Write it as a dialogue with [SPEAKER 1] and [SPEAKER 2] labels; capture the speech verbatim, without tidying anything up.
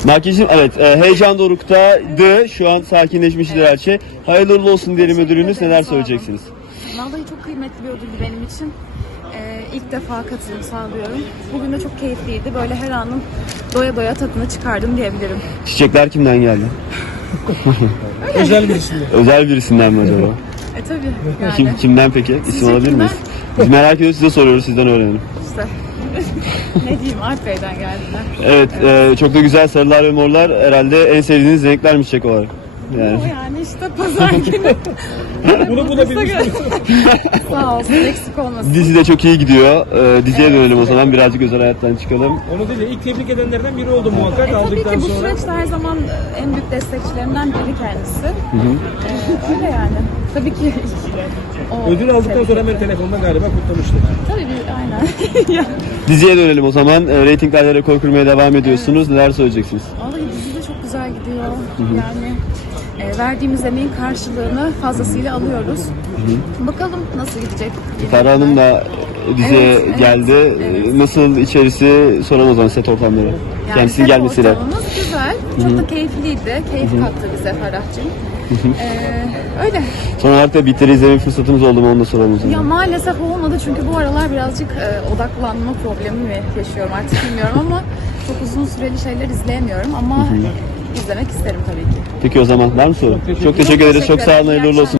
[SPEAKER 1] Makyajın evet e, heyecan doruktaydı. Şu an sakinleşmiştir her şey. Hayırlı uğurlu olsun diyelim
[SPEAKER 2] Teşekkür
[SPEAKER 1] ödülünüz.
[SPEAKER 2] ederim,
[SPEAKER 1] Neler
[SPEAKER 2] sağ olun.
[SPEAKER 1] söyleyeceksiniz?
[SPEAKER 2] Vallahi çok kıymetli bir ödül benim için. Ee, ilk defa katılım sağlıyorum. Bugün de çok keyifliydi. Böyle her anın doya doya tadını çıkardım diyebilirim.
[SPEAKER 1] Çiçekler kimden geldi?
[SPEAKER 3] Özel birisinden.
[SPEAKER 1] Özel birisinden mi acaba?
[SPEAKER 2] E tabii yani.
[SPEAKER 1] Kim, kimden peki? İsim
[SPEAKER 2] Sizce
[SPEAKER 1] alabilir miyiz?
[SPEAKER 2] kimden?
[SPEAKER 1] Biz merak ediyoruz, size soruyoruz, sizden öğrenelim.
[SPEAKER 2] İşte. Ne diyeyim, Alp Bey'den geldiler.
[SPEAKER 1] Evet, e, çok da güzel sarılar ve morlar herhalde en sevdiğiniz renkler mi çiçek olarak? Yani.
[SPEAKER 2] O yani işte pazar günü.
[SPEAKER 3] Bunu bulabilmiş miyim?
[SPEAKER 2] Sağ olsun, eksik olmasın.
[SPEAKER 1] Dizi de çok iyi gidiyor. E, diziye
[SPEAKER 2] Evet.
[SPEAKER 1] dönelim o zaman, birazcık özel hayattan çıkalım.
[SPEAKER 3] Onu değil de ilk tebrik edenlerden biri oldu muhakkak
[SPEAKER 2] E, tabii
[SPEAKER 3] aldıktan
[SPEAKER 2] ki bu
[SPEAKER 3] sonra.
[SPEAKER 2] süreçte her zaman en büyük destekçilerimden biri kendisi. Ee, öyle yani. Tabii ki. O
[SPEAKER 3] Ödül aldıktan
[SPEAKER 2] tebrik
[SPEAKER 3] sonra hemen
[SPEAKER 2] ederim.
[SPEAKER 3] telefonda galiba kutlamıştı.
[SPEAKER 2] Tabii bir, aynen. Ya,
[SPEAKER 1] Diziye dönelim o zaman. E, reytinglerde rekor kırmaya devam ediyorsunuz. Neler söyleyeceksiniz?
[SPEAKER 2] vallahi dizi de çok güzel gidiyor. Yani e, verdiğimiz emeğin karşılığını fazlasıyla alıyoruz. Bakalım nasıl gidecek.
[SPEAKER 1] Ferah Hanım da diziye
[SPEAKER 2] Evet, evet,
[SPEAKER 1] geldi.
[SPEAKER 2] evet.
[SPEAKER 1] Nasıl içerisi soralım o zaman, set ortamları.
[SPEAKER 2] Yani
[SPEAKER 1] Kendisinin
[SPEAKER 2] set
[SPEAKER 1] gelmesiyle.
[SPEAKER 2] ortamımız güzel. Çok da keyifliydi. Keyif kattı bize Ferah'cığım. Ee, öyle.
[SPEAKER 1] Son olarak da Bitter'i izleme fırsatımız oldu mu, onu da soralım o zaman.
[SPEAKER 2] Ya maalesef olmadı çünkü bu aralar birazcık e, odaklanma problemi mi yaşıyorum artık bilmiyorum ama çok uzun süreli şeyler izleyemiyorum ama izlemek isterim tabii ki.
[SPEAKER 1] Peki o zaman var mı soru? Çok teşekkür,
[SPEAKER 2] Çok
[SPEAKER 1] ederiz. Çok
[SPEAKER 2] teşekkür
[SPEAKER 1] sağ olun.
[SPEAKER 2] ederim. İyi
[SPEAKER 1] Hayırlı uğurlu olsun.